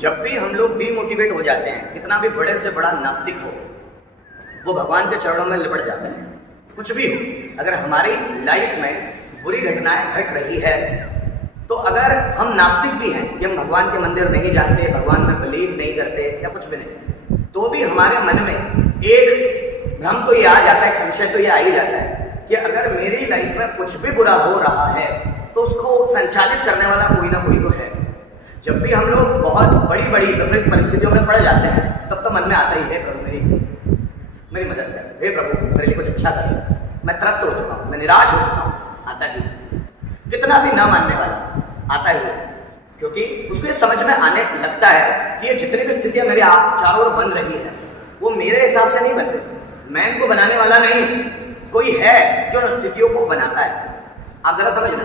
जब भी हम लोग डीमोटिवेट हो जाते हैं, कितना भी बड़े से बड़ा नास्तिक हो, वो भगवान के चरणों में लिपट जाता है। कुछ भी हो, अगर हमारी लाइफ में बुरी घटनाएं घट रही है, तो अगर हम नास्तिक भी हैं कि हम भगवान के मंदिर नहीं जाते, भगवान में बिलीव नहीं करते या कुछ भी नहीं, तो भी हमारे मन में एक भ्रम तो ये आ जाता है, संशय तो ये आ ही जाता है कि अगर मेरी लाइफ में कुछ भी बुरा हो रहा है तो उसको संचालित करने वाला कोई ना कोई तो है। जब भी हम लोग बहुत बड़ी बड़ी विपरीत परिस्थितियों में पड़ जाते हैं, तब तो मन में आता ही है, प्रभु मेरी मदद कर, हे प्रभु मेरे लिए कुछ अच्छा कर, मैं त्रस्त हो चुका हूँ, मैं निराश हो चुका हूँ, आता ही कितना भी ना मानने वाला आता ही है, क्योंकि उसको ये समझ में आने लगता है कि ये जितनी भी स्थितियां मेरे चारों ओर बन रही है वो मेरे हिसाब से नहीं बन रही, मैं इनको बनाने वाला नहीं, कोई है जो स्थितियों को बनाता है। आप जरा समझना,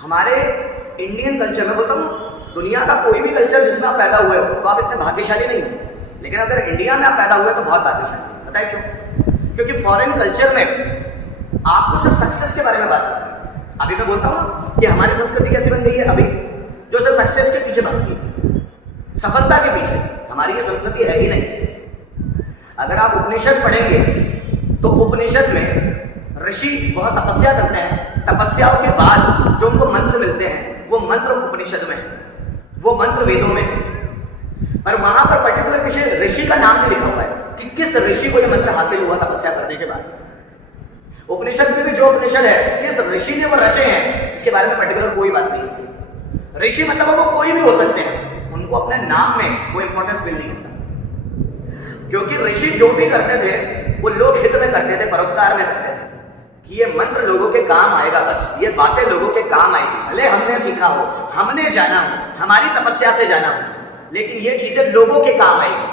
हमारे इंडियन कल्चर में, बोलता हूँ दुनिया का कोई भी कल्चर जिसमें आप पैदा हुए हो तो आप इतने भाग्यशाली नहीं हो, लेकिन अगर इंडिया में आप पैदा हुए तो बहुत भाग्यशाली। बताइए क्यों? क्योंकि फॉरेन कल्चर में आपको सिर्फ सक्सेस के बारे में बात होती है। अभी मैं बोलता हूँ ना कि हमारी संस्कृति कैसी बन गई है अभी, जो सिर्फ सक्सेस के पीछे भागती है, सफलता के पीछे। हमारी ये संस्कृति है ही नहीं। अगर आप उपनिषद पढ़ेंगे तो उपनिषद में ऋषि बहुत तपस्या करते हैं, तपस्याओं के बाद जो उनको मंत्र मिलते हैं वो मंत्र उपनिषद में है, वो मंत्र वेदों में है, पर वहां पर पर्टिकुलर किसी ऋषि का नाम नहीं लिखा हुआ है कि किस ऋषि को ये मंत्र हासिल हुआ तपस्या करने के बाद। उपनिषद में भी जो उपनिषद है किस ऋषि ने वो रचे हैं इसके बारे में पर्टिकुलर कोई बात नहीं है। ऋषि मतलब वो कोई भी हो सकते हैं, उनको अपने नाम में कोई इंपॉर्टेंस फील नहीं होता, क्योंकि ऋषि जो भी करते थे वो लोक हित में करते थे, परोपकार में करते थे कि ये मंत्र लोगों के काम आएगा, बस ये बातें लोगों के काम आएगी, भले हमने सीखा हो, हमने जाना हो, हमारी तपस्या से जाना हो, लेकिन ये चीजें लोगों के काम आएगी।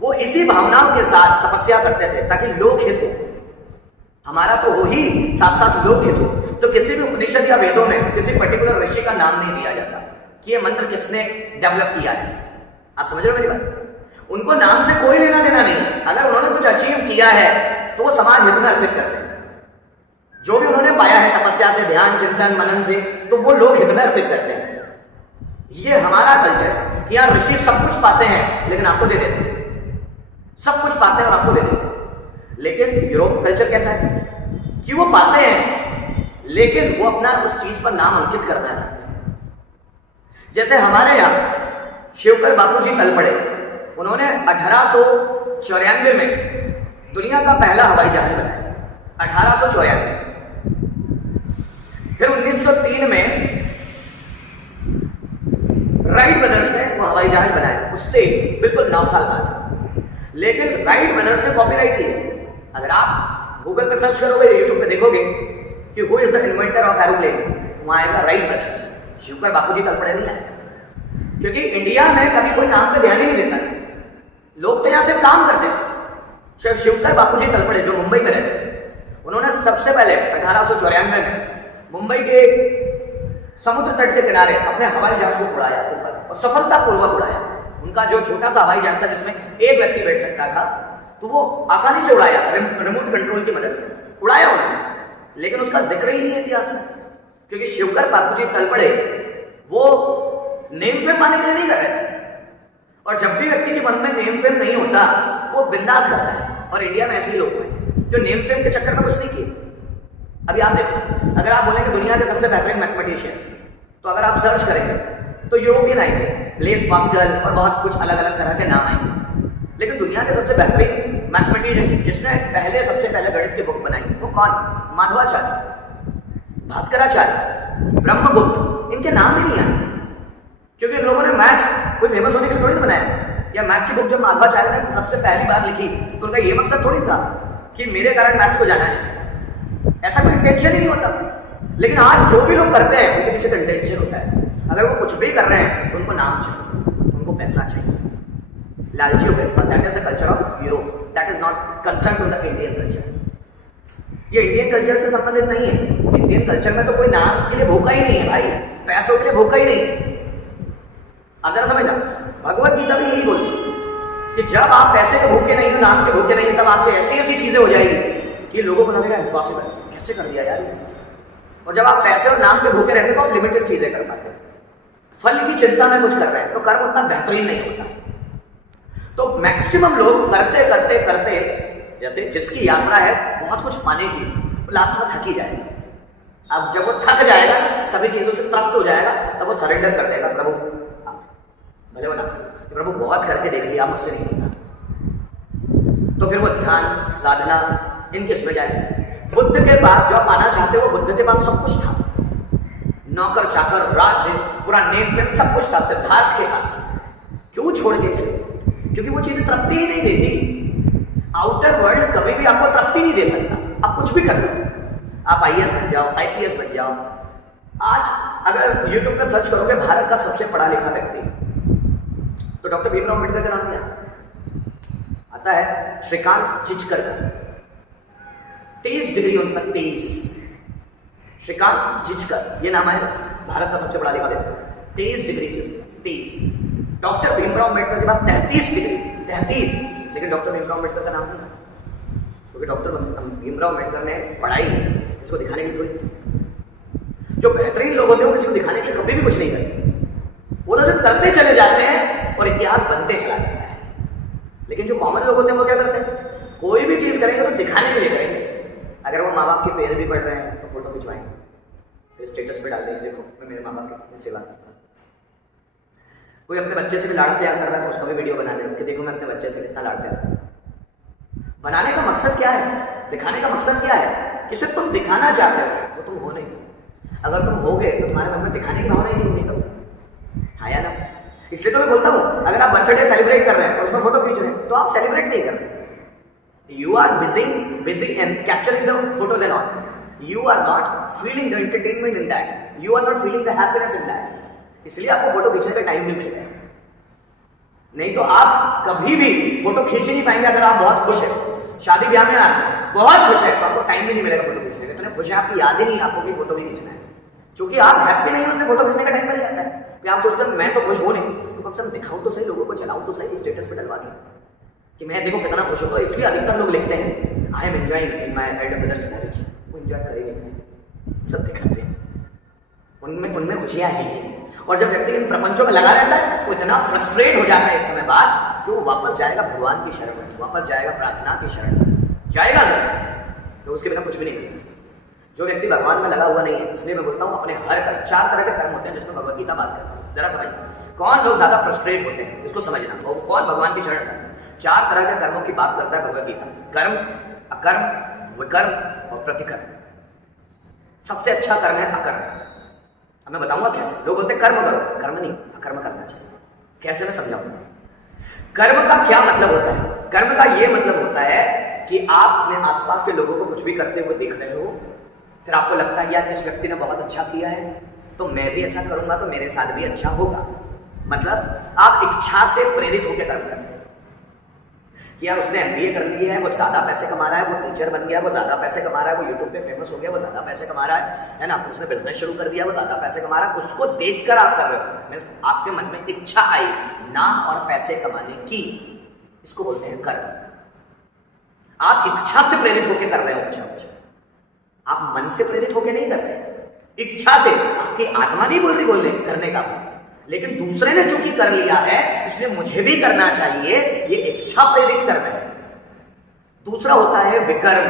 वो इसी भावनाओं के साथ तपस्या करते थे ताकि लोक हित हो, हमारा तो हो ही, साथ साथ लोक हित हो। तो किसी भी उपनिषद या वेदों में किसी पर्टिकुलर ऋषि का नाम नहीं दिया जाता कि ये मंत्र किसने डेवलप किया है। आप समझ रहे हो मेरी बात? उनको नाम से कोई लेना देना नहीं, अगर उन्होंने कुछ अचीव किया है तो वो समाज हित में अर्पित करते हैं। जो भी उन्होंने पाया है तपस्या से, ध्यान, चिंतन, मनन से, तो वो लोग हित में अर्पित करते हैं। ये हमारा कल्चर है कि यार ऋषि सब कुछ पाते हैं लेकिन आपको दे देते हैं, सब कुछ पाते हैं और आपको दे देते हैं। लेकिन यूरोप कल्चर कैसा है कि वो पाते हैं लेकिन वो अपना उस चीज पर नाम अंकित करना चाहते हैं। जैसे हमारे यहाँ शिवकर बापू जी कल पड़े, उन्होंने 1894 में दुनिया का पहला हवाई जहाज बनाया, 1894। फिर 1903 में राइट ब्रदर्स ने वो हवाई जहाज बनाया, उससे बिल्कुल 9 साल बाद। लेकिन राइट ब्रदर्स ने कॉपीराइट लिया। अगर आप गूगल पे सर्च करोगे, यूट्यूब पे देखोगे कि who is the inventor of aeroplane, वहां आएगा राइट ब्रदर्स, शिवकर बापू जी तलपड़े नहीं आएगा, क्योंकि इंडिया में कभी कोई नाम पे ध्यान ही नहीं देता था, लोग तो यहां से काम करते थे। सिर्फ शिवकर बापू जी तलपड़े जो मुंबई में रहते थे, उन्होंने सबसे पहले 1894 में मुंबई के समुद्र तट के किनारे अपने हवाई जहाज को उड़ाया ऊपर, और सफलतापूर्वक उड़ाया। उनका जो छोटा सा हवाई जहाज था जिसमें एक व्यक्ति बैठ सकता था, तो वो आसानी से उड़ाया, रिमोट कंट्रोल की मदद से उड़ाया उन्होंने। लेकिन उसका जिक्र ही नहीं है इतिहास में, क्योंकि शिवकर बापू जी तलपड़े वो नेम फेम पाने के लिए नहीं कर रहे थे, और जब भी व्यक्ति के मन में नेम फेम नहीं होता वो बिंदास करता है। और इंडिया में ऐसे ही लोग हैं जो नेम फेम के चक्कर में कुछ नहीं किए। अभी आप देखो, अगर आप बोलेंगे दुनिया के सबसे बेहतरीन मैथमेटिशियन, तो अगर आप सर्च करेंगे तो यूरोपियन आएंगे, ब्लेस पास्कल और बहुत कुछ अलग अलग तरह के नाम आएंगे। लेकिन दुनिया के सबसे बेहतरीन मैथमेटिशियन जिसने सबसे पहले गणित की बुक बनाई, वो कौन? माधवाचार्य, भास्कराचार्य, ब्रह्मगुप्त, इनके नाम भी नहीं आए, क्योंकि इन लोगों ने मैथ्स कोई फेमस होने के लिए थोड़ी बनाया। या मैथ्स की बुक जब माधवाचार्य ने सबसे पहली बार लिखी तो उनका ये मकसद थोड़ी था कि मेरे कारण मैथ्स को जाना है, ऐसा कोई इंटेंशन ही नहीं होता। लेकिन आज जो भी लोग करते हैं उनके पीछे तो इंटेंशन होता है। अगर वो कुछ भी कर रहे हैं तो उनको नाम चाहिए, उनको पैसा चाहिए, लालची हो गए। That is the culture of Europe, that is not concern to the Indian culture. ये इंडियन कल्चर से संबंधित नहीं है। इंडियन कल्चर में तो कोई नाम के लिए भूखा ही नहीं है भाई, पैसों के लिए भूखा ही नहीं है। आप जरा समझना, भगवत गीता भी यही बोलती कि जब आप पैसे के भूखे नहीं हो, नाम के भूखे नहीं हो, तब आपसे ऐसी ऐसी चीजें हो जाएगी कि लोगों को लगेगा इम्पॉसिबल, कैसे कर दिया यार। और जब आप पैसे और नाम के भूखे रहते हो तो आप लिमिटेड चीजें कर पाते हो। फल की चिंता में कुछ कर रहे हैं तो कर्म उतना बेहतरीन नहीं होता। तो मैक्सिमम लोग करते करते करते, जैसे जिसकी यात्रा है बहुत कुछ पाने की, वो लास्ट में थक ही जाएगा। अब जब वो थक जाएगा, सभी चीजों से त्रस्त हो जाएगा, तब वो सरेंडर कर देगा, प्रभु भले वो ना सके, प्रभु बहुत करके देख लिया, मुझसे नहीं होता। तो फिर वो ध्यान साधना इनके इसमें जाए। बुद्ध के पास जो पाना चाहते हो, वो बुद्ध के पास सब कुछ था, नौकर चाकर, राज्य, पूरा नेम प्लेट सब कुछ था। सिद्धार्थ के पास क्यों छोड़ के चले? क्योंकि वो चीजें तृप्ति ही नहीं देती। आउटर वर्ल्ड कभी भी आपको तृप्ति नहीं दे सकता। आप कुछ भी कर लो, आप आईएएस बन जाओ, आईपीएस बन जाओ। आज अगर यूट्यूब पे सर्च करोगे भारत का सबसे पढ़ा लिखा व्यक्ति, तो डॉक्टर भीमराव अम्बेडकर का नाम नहीं आता है श्रीकांत जिचकर का। 23 डिग्री उनके पास, 23। श्रीकांत जिचकर ये नाम है, भारत का सबसे बड़ा लिखा व्यक्ति। 23 डिग्री थी उसके पास, 23। डॉक्टर भीमराव अम्बेडकर के पास 33 डिग्री, 33, लेकिन डॉक्टर भीमराव अम्बेडकर का नाम नहीं आता, क्योंकि डॉक्टर भीमराव अम्बेडकर ने पढ़ाई इसको दिखाने के लिए थोड़ी। जो बेहतरीन लोग होते हैं वो किसी को दिखाने के लिए कभी भी कुछ नहीं करते, वो तो करते चले जाते हैं और इतिहास बनते चला जाता है। लेकिन जो कॉमन लोग होते हैं वो क्या करते हैं? कोई भी चीज करेंगे तो दिखाने के लिए करेंगे। अगर वो माँ बाप के पैर भी पड़ रहे हैं तो फोटो खिंचवाएंगे, फिर स्टेटस पे डाल देंगे, देखो मैं मेरे माँ बाप की सेवा करता हूँ। कोई अपने बच्चे से भी लाड़ प्यार कर रहा है तो उसका भी वीडियो बना देंगे कि देखो मैं अपने बच्चे से कितना लाड़ प्यार करता हूँ। बनाने का मकसद क्या है? दिखाने का मकसद क्या है? किसे तुम दिखाना चाहते हो वो तुम हो नहीं। अगर तुम हो गए तो तुम्हारे मन में दिखाने की भावना ही नहीं होगी तब, हाँ या ना? इसलिए तो मैं बोलता हूँ, अगर आप बर्थडे सेलिब्रेट कर रहे हैं और उसमें फोटो खींच रहे हैं तो आप सेलिब्रेट नहीं कर रहे। You are busy in capturing the photos and all. You are not feeling the entertainment in that, you are not feeling the happiness in that. इसलिए आपको फोटो खींचने का टाइम नहीं मिल गया। नहीं तो आप कभी भी फोटो खींच नहीं पाएंगे। अगर आप बहुत खुश हैं, शादी ब्याह में आप बहुत खुश है, तो आपको टाइम भी नहीं मिलेगा फोटो खींचने का। इतने खुश है, आपकी याद ही नहीं, आपको भी फोटो नहीं खींचना है। क्योंकि आप हैप्पी नहीं हो, उसमें फोटो खींचने का टाइम मिल जाता है। फिर आप सोचते हैं मैं तो खुश हो नहीं, तो कम से कम दिखाऊं तो सही, लोगों को चलाऊं तो सही, स्टेटस पे डलवा के कि मैं देखो कितना खुश होता हूं। इसलिए अधिकतर लोग लिखते हैं I am enjoying in my Elder brothers marriage. वो एंजॉय करेंगे, सब दिखाते हैं, उनमें खुशियां ही नहीं। और जब व्यक्ति इन प्रपंचों में लगा रहता है, वो इतना फ्रस्ट्रेट हो जाता है एक समय बाद कि वो वापस जाएगा भगवान की शरण में, वापस जाएगा प्रार्थना की शरण में, जाएगा सर, तो उसके बिना कुछ भी नहीं होगा। जो व्यक्ति भगवान में लगा हुआ नहीं है, इसलिए मैं बोलता हूँ अपने हर कर्म, 4 तरह के कर्म होते हैं जिसमें भगवत गीता बात करता है। जरा समझ कौन लोग ज्यादा फ्रस्ट्रेट होते हैं, इसको समझना, और कौन भगवान की शरण जाता है। 4 तरह के कर्मों की बात करता है भगवत गीता, कर्म, अकर्म, विकर्म और प्रतिकर्म। सबसे अच्छा कर्म है अकर्म। अब मैं बताऊंगा कैसे। लोग बोलते हैं कर्म करो, कर्म नहीं, अकर्म करना चाहिए। कैसे मैं समझाऊंगा। कर्म का क्या मतलब होता है? कर्म का ये मतलब होता है कि आप अपने आसपास के लोगों को कुछ भी करते हुए देख रहे हो, फिर आपको लगता है यार इस व्यक्ति ने बहुत अच्छा किया है, तो मैं भी ऐसा करूंगा तो मेरे साथ भी अच्छा होगा। मतलब आप इच्छा से प्रेरित होकर कर्म करते हैं कि यार उसने एमबीए कर लिया है, वो ज्यादा पैसे कमा रहा है, वो टीचर बन गया, वो ज्यादा पैसे कमा रहा है, वो यूट्यूब पे फेमस हो गया, वो ज्यादा पैसे कमा रहा है ना, उसने बिजनेस शुरू कर दिया, वो ज्यादा पैसे कमा रहा है। उसको देखकर आप कर रहे हो, आपके मन में इच्छा आई नाम और पैसे कमाने की, इसको बोलते हैं कर्म। आप इच्छा से प्रेरित होकर कर रहे हो कुछ ना कुछ, आप मन से प्रेरित होकर नहीं कर रहे, इच्छा से। आपकी आत्मा नहीं बोल रही बोलने करने का, लेकिन दूसरे ने चूंकि कर लिया है इसलिए मुझे भी करना चाहिए, ये इच्छा प्रेरित कर्म है। दूसरा होता है विकर्म।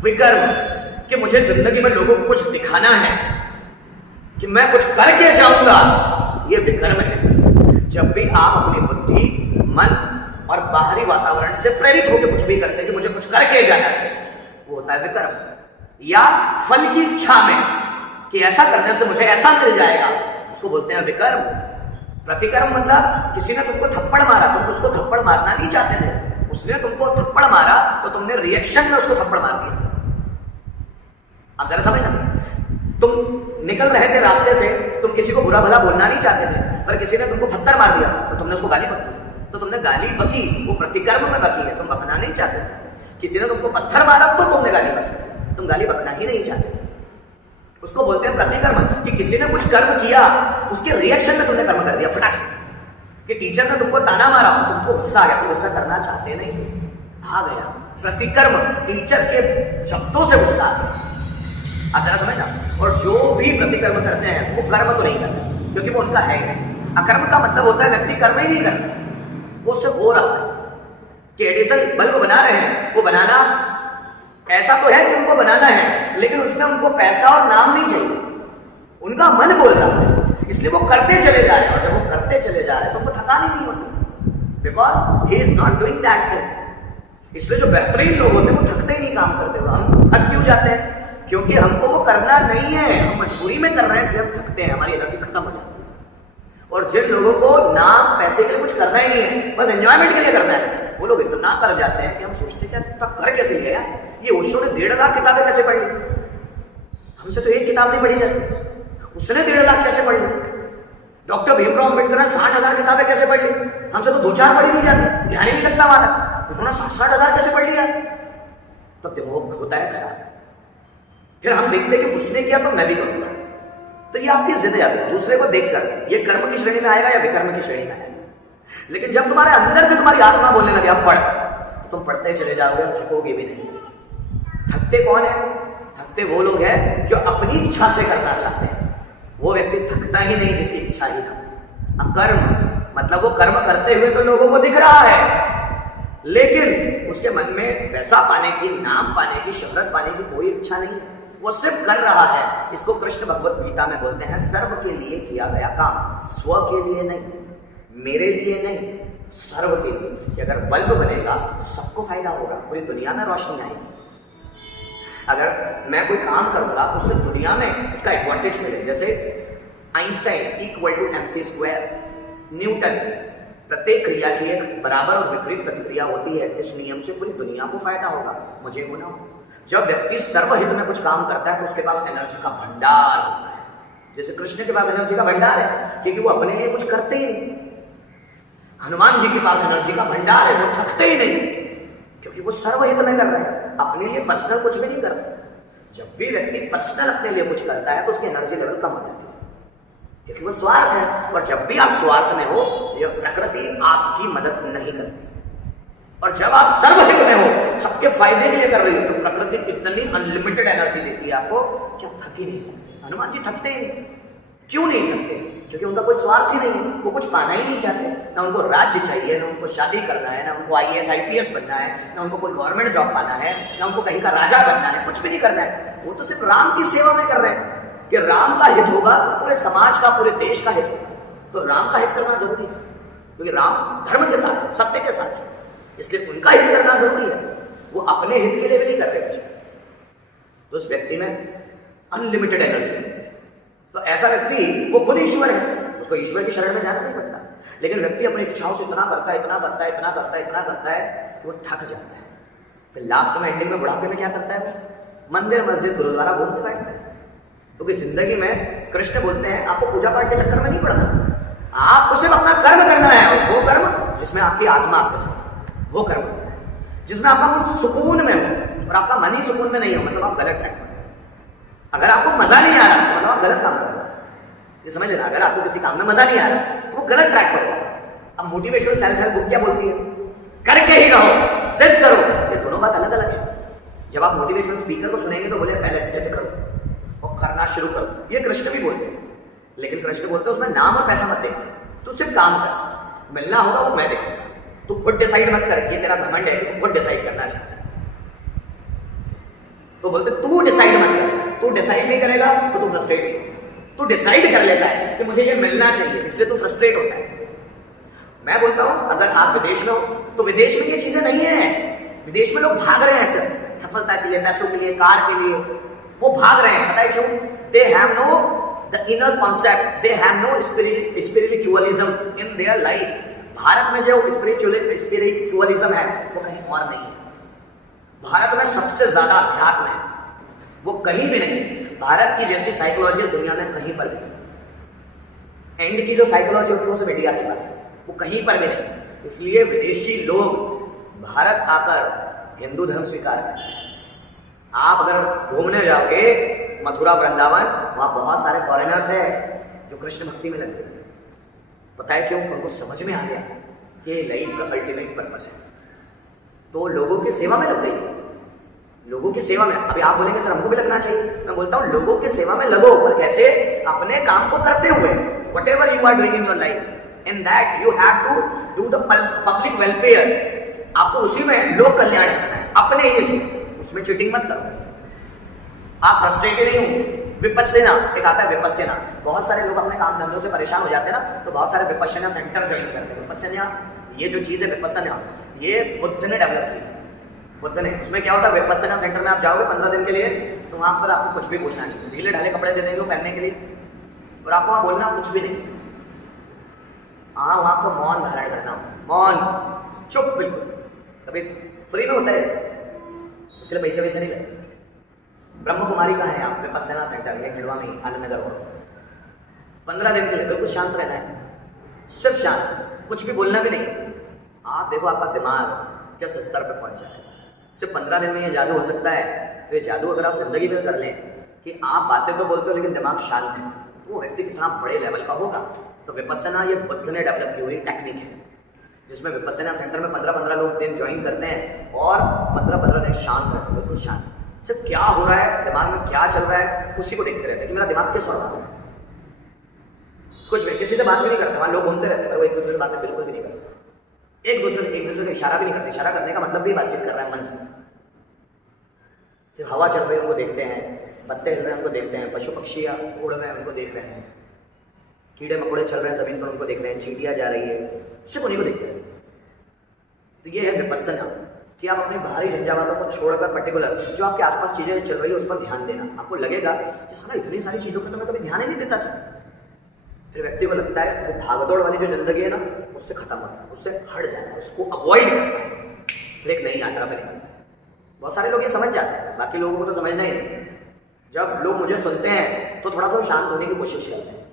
विकर्म कि मुझे जिंदगी में लोगों को कुछ दिखाना है, कि मैं कुछ करके जाऊंगा, ये विकर्म है। जब भी आप अपनी बुद्धि, मन और बाहरी वातावरण से प्रेरित होकर कुछ भी करते हैं कि मुझे कुछ करके जाना है, वो होता है विकर्म। या फल की इच्छा में कि ऐसा करने से मुझे ऐसा मिल जाएगा, उसको बोलते हैं विकर्म। प्रतिकर्म मतलब किसी ने तुमको थप्पड़ मारा, तुम उसको थप्पड़ मारना नहीं चाहते थे, उसने तुमको थप्पड़ मारा तो तुमने रिएक्शन में उसको थप्पड़ मार दिया। आप जरा समझना, तुम निकल रहे थे रास्ते से, तुम किसी को बुरा भला बोलना नहीं चाहते थे, पर किसी ने तुमको पत्थर मार दिया तो तुमने उसको गाली बक दी, तो तुमने गाली बकी, वो प्रतिकर्म में बकी है, तुम बकना नहीं चाहते थे। किसी ने तुमको पत्थर मारा तो तुमने गाली बकी, तुम गाली बकना ही नहीं चाहते थे, उसको बोलते हैं प्रतिकर्म। कि किसी ने कुछ कर्म किया, उसके रिएक्शन में तुमने कर्म कर दिया फटाक से। कि टीचर ने तुमको ताना मारा, तुमको गुस्सा आ गया, तुम गुस्सा करना चाहते नहीं थे, आ गया प्रतिकर्म, टीचर के शब्दों से गुस्सा आ गया। आप जरा समझना। और जो भी प्रतिकर्म करते हैं वो कर्म तो नहीं करते, क्योंकि वो उनका है ही नहीं। अकर्म का मतलब होता है व्यक्ति कर्म ही नहीं करता, वो उससे हो रहा है। कि एडिसन बल्ब बना रहे हैं, वो बनाना ऐसा तो है कि उनको बनाना है, लेकिन उसमें उनको पैसा और नाम नहीं चाहिए, उनका मन बोल रहा है, इसलिए वो करते चले जा रहे हैं। और जब वो करते चले जा रहे हैं तो उनको थकान ही नहीं होती, because he is not doing that thing. इसलिए जो बेहतरीन लोग होते हैं वो थकते ही नहीं काम करते हुए। हम थक क्यों जाते हैं? क्योंकि हमको वो करना नहीं है, हम मजबूरी में कर रहे हैं, इसलिए हम थकते हैं, हमारी एनर्जी खत्म हो जाती है। और जिन लोगों को नाम पैसे के लिए कुछ करना ही नहीं है, बस एंजॉयमेंट के लिए करना है, वो लोग इतना कर जाते हैं कि हम सोचते हैं कि तक कर कैसे लिया ये ओशो ने 1.5 लाख किताबें कैसे पढ़ ली? हमसे तो एक किताब नहीं पढ़ी जाती, उसने 1.5 लाख कैसे पढ़ ली? डॉक्टर भीमराव अम्बेडकर ने 60,000 किताबें कैसे पढ़ ली? हमसे तो 2-4 पढ़ी नहीं जाती, ध्यान ही नहीं लगता हमारा, उन्होंने 60,000 कैसे पढ़ लिया? तो दिमाग होता है खराब। फिर हम देखते हैं कि उसने किया तो मैं भी करूंगा, तो ये आपकी जिद है दूसरे को देखकर, ये कर्म की श्रेणी में आएगा या विकर्म की श्रेणी में आएगा। लेकिन जब तुम्हारे अंदर से तुम्हारी आत्मा बोलने लगे अब पढ़, तो तुम पढ़ते चले जाओगे, थकोगे भी नहीं। थकते कौन है? थकते वो लोग हैं जो अपनी इच्छा से करना चाहते हैं, वो व्यक्ति थकता ही नहीं जिसकी इच्छा ही ना। अकर्म मतलब वो कर्म करते हुए तो लोगों को दिख रहा है, लेकिन उसके मन में पैसा पाने की, नाम पाने की, शोहरत पाने की कोई इच्छा नहीं है, वो सिर्फ कर रहा है। इसको कृष्ण भगवत गीता में बोलते हैं सर्व के लिए किया गया काम, स्व के लिए नहीं, मेरे लिए नहीं, सर्व के लिए। कि अगर बल्ब बनेगा तो सबको फायदा होगा, पूरी दुनिया में रोशनी आएगी। अगर मैं कोई काम करूंगा तो उससे दुनिया में उसका एडवांटेज मिले। जैसे Einstein equal to mc², Newton, प्रत्येक क्रिया की एक बराबर और विपरीत प्रतिक्रिया होती है, इस नियम से पूरी दुनिया को फायदा होगा, मुझे होना हो। जब व्यक्ति सर्वहित में कुछ काम करता है तो उसके पास एनर्जी का भंडार होता है। जैसे कृष्ण के पास एनर्जी का भंडार है क्योंकि वो अपने लिए कुछ करते ही नहीं। हनुमान जी के पास एनर्जी का भंडार है, वो थकते ही नहीं क्योंकि वो सर्वहित में कर रहे हैं, अपने लिए पर्सनल कुछ भी नहीं कर रहे। जब भी व्यक्ति पर्सनल अपने लिए कुछ करता है तो उसकी एनर्जी लेवल कम हो जाती है क्योंकि वो स्वार्थ है। और जब भी आप स्वार्थ में हो, यह प्रकृति आपकी मदद नहीं करती। और जब आप सर्वहित में हो, सबके फायदे के लिए कर रही हो, तो प्रकृति इतनी अनलिमिटेड एनर्जी देती है आपको कि आप थक ही नहीं सकते। हनुमान जी थकते ही नहीं। क्यों नहीं थकते? क्योंकि उनका कोई स्वार्थ ही नहीं, वो कुछ पाना ही नहीं चाहते। ना उनको राज्य चाहिए, ना उनको शादी करना है, ना उनको IAS IPS बनना है, ना उनको कोई गवर्नमेंट जॉब पाना है, ना उनको कहीं का राजा बनना है, कुछ भी नहीं करना है। वो तो सिर्फ राम की सेवा में कर रहे हैं कि राम का हित होगा तो पूरे समाज का, पूरे देश का हित होगा। तो राम का हित करना जरूरी है क्योंकि राम धर्म के साथ है, सत्य के साथ है, इसलिए उनका हित करना जरूरी है। वो अपने हित के लिए भी नहीं कर रहे कुछ। तो उस व्यक्ति में अनलिमिटेड एनर्जी है। तो ऐसा व्यक्ति वो खुद ईश्वर है, उसको ईश्वर की शरण में जाना नहीं पड़ता। लेकिन व्यक्ति अपनी इच्छाओं से इतना करता है, इतना करता है, इतना करता है, इतना करता है कि वो थक जाता है। फिर लास्ट में, एंडिंग में, बुढ़ापे में क्या करता है? मंदिर मस्जिद गुरुद्वारा घूमते बैठता है। क्योंकि जिंदगी में कृष्ण बोलते हैं आपको पूजा पाठ के चक्कर में नहीं पड़ना, आपको सिर्फ अपना कर्म करना है। और वो कर्म जिसमें आपकी आत्मा आपके साथ, वो कर्म करना है जिसमें आपका मन सुकून में हो। और आपका मन ही सुकून में नहीं हो मतलब आप गलत ट्रैक पर। अगर आपको मजा नहीं आ रहा मतलब आप गलत काम कर रहे हो, ये समझ लेना। अगर आपको किसी काम में मजा नहीं आ रहा तो वो गलत ट्रैक पर हो। अब मोटिवेशनल सेल्फ हेल्प बुक क्या बोलती है? करके ही रहो, जिद करो। ये दोनों बात अलग अलग है। जब आप मोटिवेशनल स्पीकर को सुनेंगे तो बोले पहले जिद करो और करना शुरू करो, ये कृष्ण भी बोलते हैं। लेकिन कृष्ण बोलते हैं उसमें नाम और पैसा मत देख, तू सिर्फ काम कर, मिलना होगा वो मैं देखूंगा। तू खुद डिसाइड मत कर, ये तेरा घमंड है कि तू खुद डिसाइड करना चाहता है। तो बोलते तू डिसाइड मत कर, तू डिसाइड नहीं करेगा तो तू फ्रस्ट्रेट नहीं। तू डिसाइड कर लेता है कि मुझे ये मिलना चाहिए, इसलिए तू फ्रस्ट्रेट होता है। मैं बोलता हूं अगर आप विदेश में हो तो विदेश में ये चीजें नहीं है। विदेश में लोग भाग रहे हैं सिर्फ सफलता के लिए, पैसों के लिए, कार के लिए, वो भाग रहे हैं। पता है क्यों? They have no the inner concept, they have no spiritualism in their life. Bharat में जो स्पिरिचुअलिज्म है वो कहीं और नहीं है। भारत में सबसे ज्यादा अध्यात्म है, वो कहीं भी नहीं। भारत की जैसी साइकोलॉजी दुनिया में कहीं पर भी नहीं। एंड की जो साइकोलॉजी होती है वो सब इंडिया के पास है, वो कहीं पर भी नहीं। इसलिए विदेशी लोग भारत आकर हिंदू धर्म स्वीकार करते हैं। आप अगर घूमने जाओगे मथुरा वृंदावन, वहां बहुत सारे फॉरेनर्स हैं जो कृष्ण भक्ति में लग गए। पता है क्यों? उनको समझ में आ गया कि लाइफ का अल्टीमेट पर्पस है, तो लोगों की सेवा में लग गई। लोगों की सेवा में। अभी आप बोलेंगे सर हमको भी लगना चाहिए, मैं बोलता हूं लोगों की सेवा में लगो, पर कैसे? अपने काम को करते हुए। whatever you are doing in your life, in that you have to do the public welfare. आपको उसी में लोक कल्याण करना है, अपने ही से, उसमें चीटिंग मत करो। आप फ्रस्ट्रेटेड नहीं हो। विपश्यना एक आता है, विपश्यना। बहुत सारे लोग अपने काम धंधों से परेशान हो जाते हैं ना, तो बहुत सारे विपश्यना सेंटर ज्वाइन करते हैं। विपश्यना, ये जो चीज़ है विपश्यना, ये बुद्ध ने डेवलप की, बुद्ध ने। उसमें क्या होता है, विपश्यना सेंटर में आप जाओगे 15 दिन के लिए, तो वहाँ पर आपको कुछ भी बोलना नहीं, ढीले ढाले कपड़े दे देंगे वो पहनने के लिए, और आपको वहाँ बोलना कुछ भी नहीं। हाँ, वहाँ आपको मौन धारण करना होता है, मौन, चुप बिल्कुल। कभी फ्री में होता है ऐसे, उसके लिए पैसे वैसे नहीं लगते। ब्रह्म कुमारी का है आप विपश्यना सेंटर, ये खिड़वा में आनंद नगर हो, 15 दिन के लिए बिल्कुल शांत रहना है, सिर्फ शांत, कुछ भी बोलना भी नहीं। आप देखो आपका दिमाग किस स्तर पे पहुंच जाए। सिर्फ 15 दिन में ये जादू हो सकता है। तो ये जादू अगर आप जिंदगी में कर लें कि आप बातें तो बोलते हो लेकिन दिमाग शांत है, तो वो व्यक्ति कितना बड़े लेवल का होगा। तो विपश्यना ये बुद्ध ने डेवलप की हुई टेक्निक है, जिसमें विपश्यना सेंटर में 15-15 लोग दिन ज्वाइन करते हैं और 15-15 दिन शांत रहते हैं, बिल्कुल शांत। सिर्फ क्या हो रहा है, दिमाग में क्या चल रहा है, उसी को देखते रहते हैं कि मेरा दिमाग किस ओर भाग रहा है। कुछ भी, किसी से बात भी नहीं करते, वहाँ लोग घूमते रहते हैं, पर वो एक दूसरे से बातें बिल्कुल भी नहीं करते। एक दूसरे को इशारा भी नहीं करते। इशारा करने का मतलब भी बातचीत कर रहा है मन से। सिर्फ हवा चल रही है उनको देखते हैं, पत्ते हिल रहे हैं उनको देखते हैं, पशु पक्षियाँ उड़ रहे हैं उनको देख रहे हैं, कीड़े मकोड़े चल रहे हैं जमीन पर उनको देख रहे हैं, चींटियाँ जा रही है, सिर्फ उन्हीं को देखते हैं। तो ये है विपश्यना, कि आप अपनी बाहरी झंझावातों को छोड़कर पर्टिकुलर जो आपके आसपास चीज़ें चल रही है उस पर ध्यान देना। आपको लगेगा कि साला इतनी सारी चीज़ों पर तो मैं कभी ध्यान ही नहीं देता था। फिर व्यक्ति को लगता है वो भागदौड़ वाली जो जिंदगी है ना, उससे खत्म होता है, उससे हट जाना है, उसको अवॉइड करना है, फिर एक नई यात्रा पर निकलना है। बहुत सारे लोग ये समझ जाते हैं, बाकी लोगों को तो समझना ही नहीं। जब लोग मुझे सुनते हैं तो थोड़ा सा शांत होने की कोशिश करते हैं,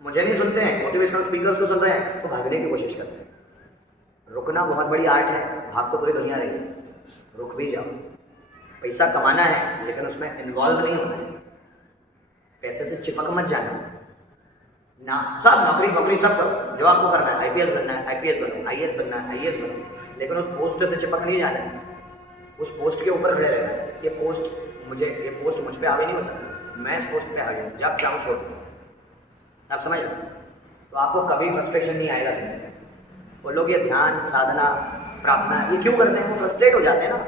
मुझे नहीं सुनते हैं, मोटिवेशनल स्पीकर्स को सुन रहे हैं तो भागने की कोशिश करते हैं। रुकना बहुत बड़ी आर्ट है, भाग तो पूरी दुनिया रही है, रुक भी जाओ। पैसा कमाना है लेकिन उसमें इन्वॉल्व नहीं होना है, पैसे से चिपक मत जाना ना। सब नौकरी नौकरी सब करो, जो आपको करना है, आईपीएस बनना है आईपीएस बनो, आईएएस बनना है आईएएस बनो, लेकिन उस पोस्ट से चिपक नहीं जाना है, उस पोस्ट के ऊपर खड़े रहना है। ये पोस्ट मुझ पे हावी नहीं हो सकती, मैं इस पोस्ट पे हावी हूँ, जब चाहूँ छोड़ दूँ। आप समझ लो, तो आपको कभी फ्रस्ट्रेशन नहीं आएगा जिंदगी। वो लोग ये ध्यान, साधना, प्रार्थना ये क्यों करते हैं? वो फ्रस्ट्रेट हो जाते हैं ना,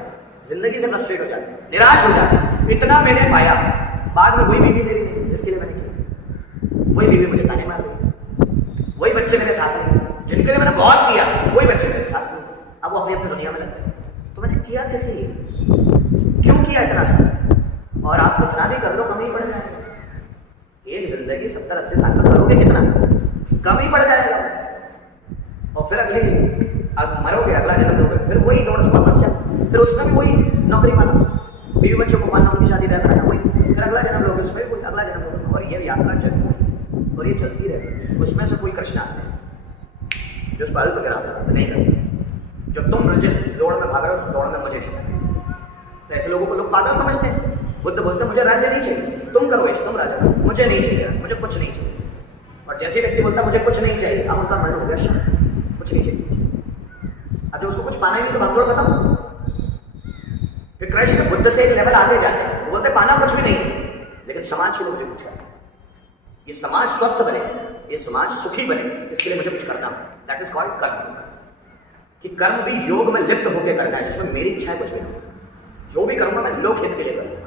जिंदगी से फ्रस्ट्रेट हो जाते हैं, निराश हो जाते हैं। इतना मैंने पाया, बाद में वही बीवी मेरी नहीं जिसके लिए मैंने किया, वही बीवी मुझे ताने मार रही, वही बच्चे मेरे साथ नहीं, जिनके लिए मैंने बहुत किया वही बच्चे मेरे साथ नहीं। अब वो अपनी अपनी दुनिया में लग गए। तो मैंने किया किस लिए, क्यों किया इतना सब? और आप कितना भी कर लो कम ही पड़ जाएगा। एक जिंदगी 70-80 साल में करोगे कितना, कम ही पड़ जाएगा। और फिर मरोगे, अगला जन्म लोगे, फिर वही दौड़ वापस चल, फिर उसमें भी वही नौकरी पाना, बीवी बच्चों को पालना, उनकी शादी ब्याह कराना, वही फिर अगला जन्म लोगे, उसमें भी अगला जन्म लोगे, और ये यात्रा चलती और ये चलती रहे। उसमें से कोई कृष्ण आते हैं जो उस बाल पर गिरा लगाते नहीं करते। जब तुम जिस दौड़ में भाग रहे हो उस दौड़ में मुझे नहीं करना। तो ऐसे लोगों को लोग पागल समझते हैं। बुद्ध बोलते मुझे राज्य नहीं चाहिए, तुम करो ऐसे, तुम राजा, मुझे नहीं चाहिए, मुझे कुछ नहीं चाहिए। और जैसे व्यक्ति बोलता मुझे कुछ नहीं चाहिए, अब उनका मन हो गया शांत, कुछ नहीं चाहिए। अब जब उसको कुछ पाना ही नहीं तो भागदौड़ खत्म। फिर कृष्ण बुद्ध से एक लेवल आगे जाते हैं, वो बोलते पाना कुछ भी नहीं, लेकिन समाज के लिए मुझे कुछ करना है, ये समाज स्वस्थ बने, ये समाज सुखी बने, इसके लिए मुझे कुछ करना है। दैट इज कॉल्ड कर्म। कि कर्म भी योग में लिप्त होकर करना है, जिसमें मेरी इच्छा है कुछ भी नहीं, जो भी करूंगा मैं लोक हित के लिए करूंगा।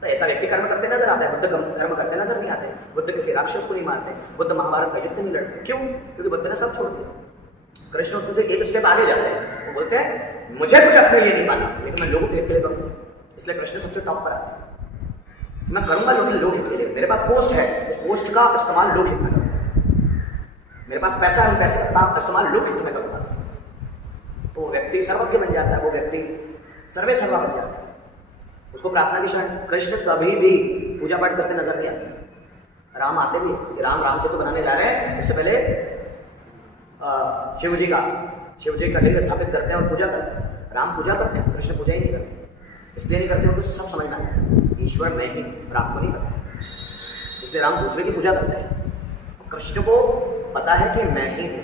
तो ऐसा व्यक्ति कर्म करते नजर आता है, बुद्ध कर्म करते नजर नहीं आते। बुद्ध किसी राक्षस को नहीं मारते, बुद्ध महाभारत का युद्ध नहीं लड़ते। क्यों? क्योंकि बुद्ध ने सब छोड़ दिया। कृष्ण उससे एक स्टेप आगे जाते हैं, वो बोलते हैं मुझे कुछ अपने लिए नहीं पाना, लेकिन मैं लोगों के हित के लिए करूंगा। इसलिए कृष्ण सबसे टॉप पर आते हैं। मैं करूंगा लोक हित के लिए, मेरे पास पोस्ट है, उस पोस्ट का इस्तेमाल लोक हित में करूंगा। मेरे पास पैसा है, पैसे का इस्तेमाल लोक हित में करूंगा। तो वो व्यक्ति सर्वज्ञ बन जाता है, वो व्यक्ति सर्वे सर्वा बन जाता है। उसको प्रार्थना की शरण। कृष्ण कभी भी पूजा पाठ करते नजर नहीं आते। राम आते भी है, राम सेतु बनाने जा रहे हैं, उससे पहले शिव जी का लिंग स्थापित करते हैं और पूजा करते हैं। राम पूजा करते हैं, कृष्ण पूजा ही नहीं करते। इसलिए नहीं करते, उनको सब समझ में आता है ईश्वर मैं ही, राम को नहीं पता है, इसलिए राम दूसरे की पूजा करते हैं। कृष्ण को पता है कि मैं ही हूँ,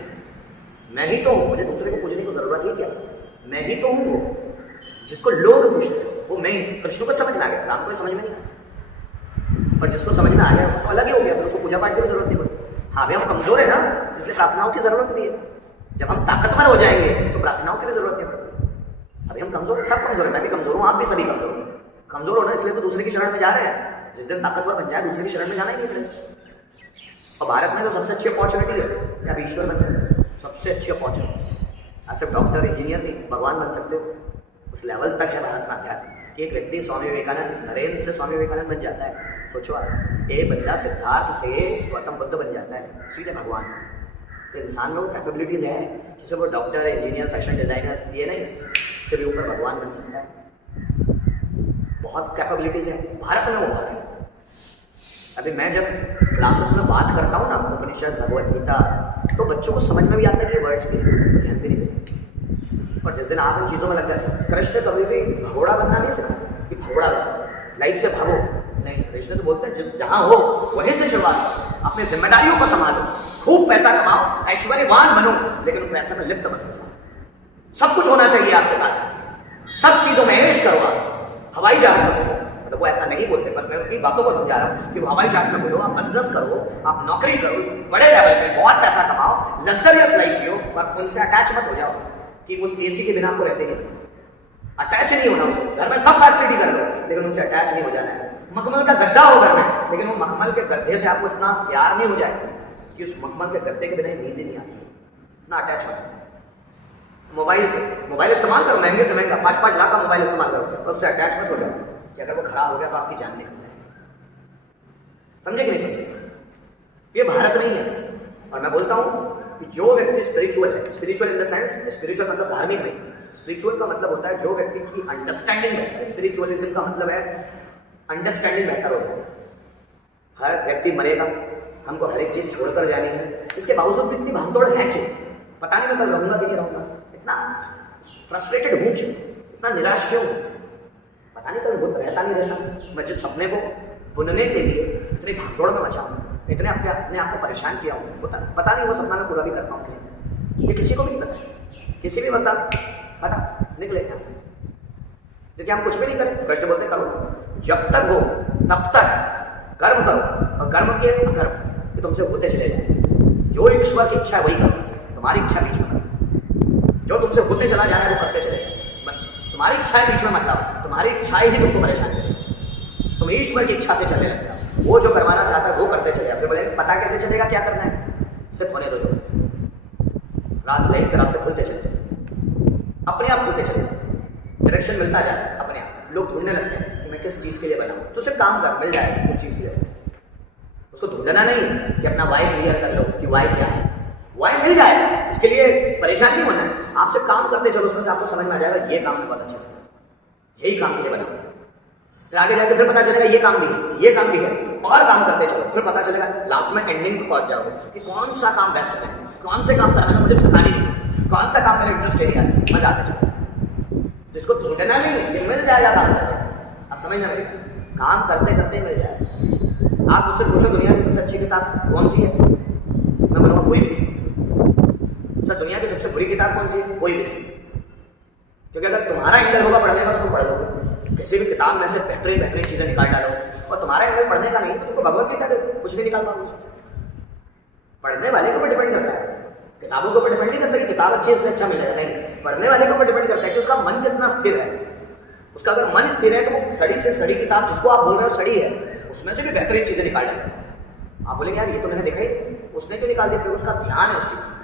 मैं ही तो हूँ, मुझे दूसरे को पूजने की जरूरत ही क्या, मैं ही तो हूँ। वो जिसको लोग पूछते हैं वो मैं ही। कृष्ण को समझ में आ गया, राम को समझ में नहीं आया। और जिसको समझ में आ गया वो अलग ही हो गया, फिर उसको पूजा पाठ की भी जरूरत नहीं पड़ी। हाँ अभी हम कमजोर है ना, इसलिए प्रार्थनाओं की जरूरत भी है। जब हम ताकतवर हो जाएंगे तो प्रार्थनाओं की भी जरूरत नहीं पड़ती। अभी हम कमजोर है, सब कमजोर है, मैं भी कमजोर हूँ, आप भी सभी कमजोर हो। कमजोर हो ना, इसलिए तो दूसरे की शरण में जा रहे हैं। जिस दिन ताकतवर बन जाए दूसरे की शरण में जाना ही नहीं पड़ेगा। और भारत में तो सबसे अच्छी अपॉर्चुनिटी है कि आप ईश्वर बन सकते हो, सबसे अच्छी अपॉर्चुनिटी। आप सिर्फ डॉक्टर इंजीनियर नहीं, भगवान बन सकते हो। उस लेवल तक है भारत में अध्यात्म कि एक व्यक्ति स्वामी विवेकानंद, नरेंद्र से स्वामी विवेकानंद बन जाता है। सोचो आप, एक बंदा सिद्धार्थ से गौतम बुद्ध बन जाता है, सीधे भगवान। तो इंसान में वो कैपेबिलिटीज़ है कि सिर्फ वो डॉक्टर, इंजीनियर, फैशन डिज़ाइनर ये नहीं, सिर्फ ऊपर भगवान बन सकता है। बहुत कैपेबिलिटीज़ है भारत में, वो बहुत है। अभी मैं जब क्लासेस में बात करता हूँ ना उपनिषद, भगवद गीता, तो बच्चों को समझ में भी आता है कि ये वर्ड्स भी है, तो ध्यान भी नहीं देते। और जिस दिन आप इन चीज़ों में लग गए, कृष्ण कभी भी भगोड़ा बनना नहीं सिखा कि भगोड़ा बनो, लाइफ से भागो नहीं। कृष्ण तो बोलते हैं जिस जहाँ हो वहीं से शुरुआत करो, अपनी जिम्मेदारियों को संभालो, खूब पैसा कमाओ, ऐश्वर्यवान बनो, लेकिन पैसे में लिप्त मत हो जाओ। सब कुछ होना चाहिए आपके पास, सब चीज़ों में ऐश करो। आप हवाई जहाज में बोलो, मतलब वो ऐसा नहीं बोलते, पर मैं उनकी बातों को समझा रहा हूँ कि वो हवाई जहाज में बोलो, आप बिजनेस करो, आप नौकरी करो, बड़े लेवल पे बहुत पैसा कमाओ, लग्जरियस लाइफ जियो, पर उनसे अटैच मत हो जाओ कि उस एसी के बिना आपको रहते नहीं। अटैच नहीं होना उससे, घर में सब फैसिलिटी कर लो लेकिन उनसे अटैच नहीं हो जाना है। मखमल का गद्दा हो घर में, लेकिन वो मखमल के गद्दे से आपको इतना प्यार नहीं हो जाए कि उस मखमल के गद्दे के बिना नींद नहीं आती, इतना अटैच मत हो। मोबाइल इस्तेमाल करो, महंगे से महंगा 5-5 लाख का मोबाइल इस्तेमाल करो, तो उससे अटैच मत हो जाओ कि अगर वो खराब हो गया तो आपकी जान निकल जाए। समझे कि नहीं समझे? ये भारत में ही है सर। और मैं बोलता हूँ कि जो व्यक्ति स्पिरिचुअल है, spiritual in the sense, spiritual मतलब धार्मिक नहीं, स्पिरिचुअल का मतलब होता है जो व्यक्ति की अंडरस्टैंडिंग है। स्पिरिचुअलिज्म का मतलब है अंडरस्टैंडिंग बेहतर होता है। हर व्यक्ति मरेगा, हमको हर एक चीज़ छोड़कर जानी है, इसके बावजूद भी इतनी भागदौड़ है क्यों? पता नहीं मैं कल रहूँगा कि नहीं रहूँगा, इतना फ्रस्ट्रेटेड हूँ क्यों, इतना निराश क्यों? पता नहीं कल रहता नहीं रहता। मैं जिस सपने को बुनने के लिए इतनी भागदौड़ में मचा हूँ, इतने अपने आप को परेशान किया हूँ, पता नहीं वो सपना मैं पूरा भी कर पाऊँ। ये किसी को भी नहीं पता, किसी भी मतलब हटा निकले यहाँ से, क्योंकि हम कुछ भी नहीं करें। कृष्ण बोलते करो, जब तक हो तब तक कर्म करो, और कर्म के अकर्म ये तुमसे होते चले जाए। जो ईश्वर की इच्छा है वही करो, तुम्हारी इच्छा बीच में मत, जो तुमसे होते चला जा रहा है वो करते चले जाए। बस तुम्हारी इच्छाएं बीच में मत लाओ, तुम्हारी इच्छाएं ही तुमको परेशान करेगी। तुम ईश्वर की इच्छा से चलने लग जाओ, वो जो करवाना चाहता है वो करते चले। फिर बोले पता कैसे चलेगा क्या करना है? सिर्फ होने दो, जो रात लाइफ के रास्ते खुलते चले, अपने आप खुलते चले जाते हैं, डायरेक्शन मिलता जाता है अपने आप। लोग ढूंढने लगते हैं कि मैं किस चीज़ के लिए बना हूँ, तो सिर्फ काम कर, मिल जाएगा किस चीज़ के लिए। उसको ढूंढना नहीं कि अपना वाई क्लियर कर लो कि वाई क्या है, वाई मिल जाएगा, उसके लिए परेशान नहीं होना है। आप सिर्फ काम करते चलो, उसमें से आपको समझ में आ जाएगा ये काम मैं बहुत अच्छे से करता हूँ, यही काम के लिए बना हूँ। फिर आगे जाकर फिर पता चलेगा ये काम भी है, ये काम भी है, और काम करते चलो, फिर पता चलेगा लास्ट में एंडिंग पे पहुंच जाओगे कि कौन सा काम बेस्ट है, कौन से काम करने में मुझे थकानी नहीं, कौन सा काम मेरा इंटरेस्ट एरिया है, मजा आते चलो। जिसको ढूंढना नहीं, ये मिल जाएगा काम करते। आप समझना मेरी, काम करते करते मिल जाएगा। आप मुझसे पूछो दुनिया की सबसे अच्छी किताब कौन सी है, मैं बोलूँगा कोई भी नहीं। सर दुनिया की सबसे बुरी किताब कौन सी है? कोई भी नहीं। क्योंकि अगर तुम्हारा एंगल होगा पढ़ने का तो तुम पढ़ लोगे, किसी भी किताब में से बेहतरीन चीज़ें निकाल डालो। और तुम्हारा एंगल पढ़ने का नहीं तो तुमको भगवत गीता दे, कुछ नहीं निकाल पाओगे उसमें। पढ़ने वाले को भी डिपेंड करता है, किताबों के ऊपर डिपेंड नहीं करता कि किताब अच्छी है इसलिए अच्छा मिलेगा, नहीं। पढ़ने वाले के ऊपर डिपेंड करता है कि उसका मन कितना स्थिर है। उसका अगर मन स्थिर है तो वो स्टडी से स्टडी किताब जिसको आप बोल रहे हो स्टडी है, उसमें से भी बेहतरीन चीज़ें निकाल देंगे। आप बोलेंगे यार ये तो मैंने देखा ही, उसने क्यों निकाल दिया? उसका ध्यान है उस चीज़ में।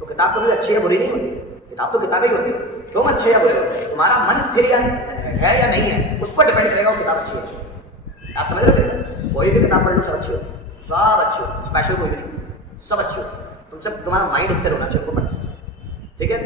तो किताब कभी अच्छी है बुरी नहीं होती, किताब तो किताबें ही होती है। तुम अच्छे या बुरे हो, तुम्हारा मन स्थिर है या नहीं है उस पर डिपेंड करेगा वो किताब अच्छी है। आप समझ रहे हो? कोई भी किताब पढ़ लो सब अच्छी हो, सब अच्छी हो, स्पेशल कोई भी नहीं, सब अच्छी हो। तुमसे तुम्हारा माइंड स्थिर होना चाहिए उनको पढ़ना, ठीक है?